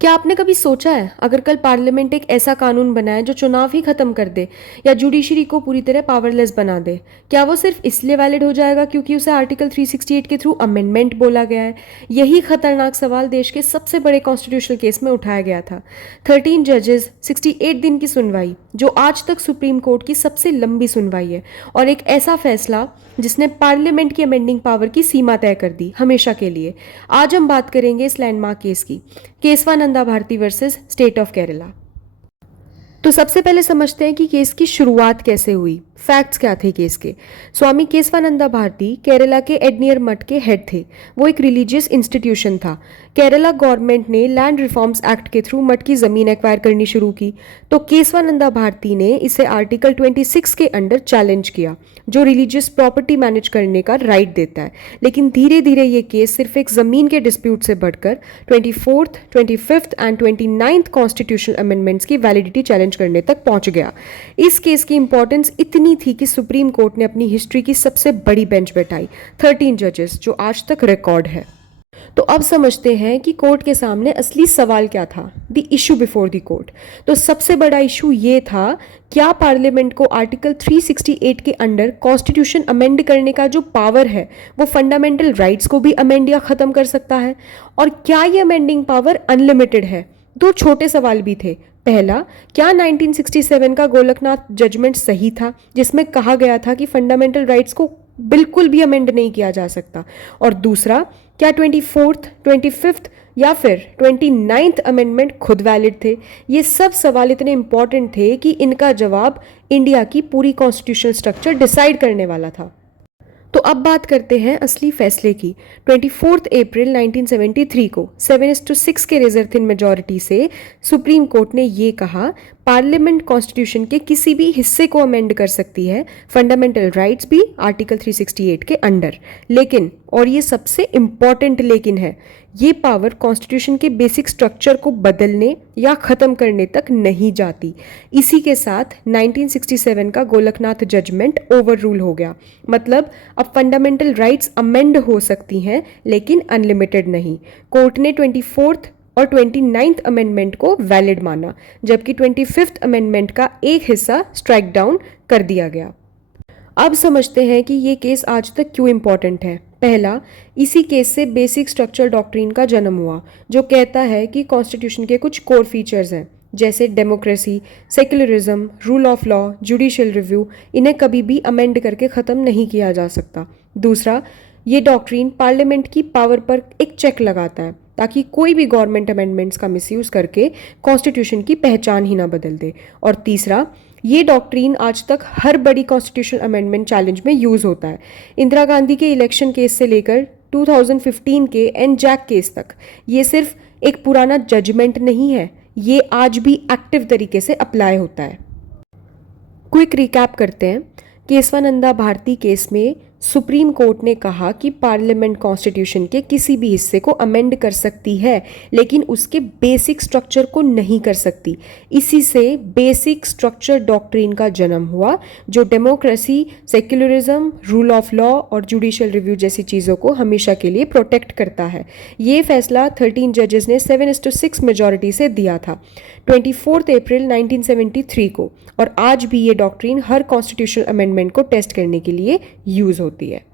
क्या आपने कभी सोचा है अगर कल पार्लियामेंट एक ऐसा कानून बनाए जो चुनाव ही खत्म कर दे या जुडिशरी को पूरी तरह पावरलेस बना दे, क्या वो सिर्फ इसलिए वैलिड हो जाएगा क्योंकि उसे आर्टिकल 368 के थ्रू अमेंडमेंट बोला गया है? यही खतरनाक सवाल देश के सबसे बड़े कॉन्स्टिट्यूशनल केस में उठाया गया था। 13 जजेस, 68 दिन की सुनवाई, जो आज तक सुप्रीम कोर्ट की सबसे लंबी सुनवाई है, और एक ऐसा फैसला जिसने पार्लियामेंट की अमेंडिंग पावर की सीमा तय कर दी हमेशा के लिए। आज हम बात करेंगे इस लैंडमार्क केस की, Kesavananda Bharati versus state of Kerala. तो सबसे पहले समझते हैं कि केस की शुरुआत कैसे हुई। फैक्ट्स क्या थे केस के। स्वामी केसवानंदा भारती केरला के एडनियर मठ के हेड थे। वो एक रिलीजियस इंस्टीट्यूशन था। केरला गवर्नमेंट ने लैंड रिफॉर्म्स एक्ट के थ्रू मठ की ज़मीन एक्वायर करनी शुरू की, तो केसवानंदा भारती ने इसे आर्टिकल 26 के अंडर चैलेंज किया, जो रिलीजियस प्रॉपर्टी मैनेज करने का राइट देता है। लेकिन धीरे धीरे ये केस सिर्फ एक ज़मीन के डिस्प्यूट से बढ़कर 24th, 25th and 29th constitutional amendments की वैलिडिटी चैलेंज करने तक पहुंच गया। इस केस की इंपॉर्टेंस इतनी थी कि सुप्रीम कोर्ट ने अपनी हिस्ट्री की सबसे बड़ी बेंच बैठाई, 13 जजेस, जो आज तक रिकॉर्ड है। तो अब समझते हैं कि कोर्ट के सामने असली सवाल क्या था, the issue before the court. तो सबसे बड़ा इशू ये था, क्या पार्लियामेंट को आर्टिकल 368 के अंडर कॉन्स्टिट्यूशन अमेंड करने का जो पावर है वो फंडामेंटल राइट्स को भी अमेंड या ख़त्म कर सकता है, और क्या ये अमेंडिंग पावर अनलिमिटेड है। दो छोटे सवाल भी थे। पहला, क्या 1967 का गोलकनाथ जजमेंट सही था, जिसमें कहा गया था कि फंडामेंटल राइट्स को बिल्कुल भी अमेंड नहीं किया जा सकता, और दूसरा, क्या 24th, 25th या फिर 29th अमेंडमेंट खुद वैलिड थे। ये सब सवाल इतने इंपॉर्टेंट थे कि इनका जवाब इंडिया की पूरी कॉन्स्टिट्यूशनल स्ट्रक्चर डिसाइड करने वाला था। तो अब बात करते हैं असली फैसले की। 24 अप्रैल 1973 को 7:6 के रिजर्व थिन मेजॉरिटी से सुप्रीम कोर्ट ने ये कहा, पार्लियामेंट कॉन्स्टिट्यूशन के किसी भी हिस्से को अमेंड कर सकती है, फंडामेंटल राइट्स भी आर्टिकल 368 के अंडर। लेकिन, और ये सबसे इंपॉर्टेंट लेकिन है, ये पावर कॉन्स्टिट्यूशन के बेसिक स्ट्रक्चर को बदलने या ख़त्म करने तक नहीं जाती। इसी के साथ 1967 का गोलकनाथ जजमेंट ओवर रूल हो गया। मतलब अब फंडामेंटल राइट्स अमेंड हो सकती हैं, लेकिन अनलिमिटेड नहीं। कोर्ट ने 24th और 29th अमेंडमेंट को वैलिड माना, जबकि 25th अमेंडमेंट का एक हिस्सा स्ट्राइक डाउन कर दिया गया। अब समझते हैं कि ये केस आज तक क्यों इम्पॉर्टेंट है। पहला, इसी केस से बेसिक स्ट्रक्चर डॉक्ट्रिन का जन्म हुआ, जो कहता है कि कॉन्स्टिट्यूशन के कुछ कोर फीचर्स हैं, जैसे democracy, secularism, rule of law, judicial review, इन्हें कभी भी अमेंड करके ख़त्म नहीं किया जा सकता। दूसरा, ये डॉक्ट्रिन पार्लियामेंट की पावर पर एक चेक लगाता है, ताकि कोई भी गवर्नमेंट अमेंडमेंट्स का मिसयूज़ करके कॉन्स्टिट्यूशन की पहचान ही ना बदल दे। और तीसरा, ये डॉक्ट्रिन आज तक हर बड़ी कॉन्स्टिट्यूशनल अमेंडमेंट चैलेंज में यूज़ होता है। इंदिरा गांधी के इलेक्शन केस से लेकर 2015 के एनजैक केस तक ये सिर्फ एक पुराना जजमेंट नहीं है, ये आज भी एक्टिव तरीके से अप्लाई होता है। क्विक रिकैप करते हैं। केसवानंदा भारती केस में सुप्रीम कोर्ट ने कहा कि पार्लियामेंट कॉन्स्टिट्यूशन के किसी भी हिस्से को अमेंड कर सकती है, लेकिन उसके बेसिक स्ट्रक्चर को नहीं कर सकती। इसी से बेसिक स्ट्रक्चर डॉक्ट्रिन का जन्म हुआ, जो democracy, secularism, rule of law और जुडिशियल रिव्यू जैसी चीज़ों को हमेशा के लिए प्रोटेक्ट करता है। ये फैसला 13 जजेस ने 7:6 मेजॉरिटी से दिया था 24 अप्रैल 1973 को, और आज भी ये डॉक्ट्रिन हर कॉन्स्टिट्यूशनल अमेंडमेंट को टेस्ट करने के लिए यूज़ होती है।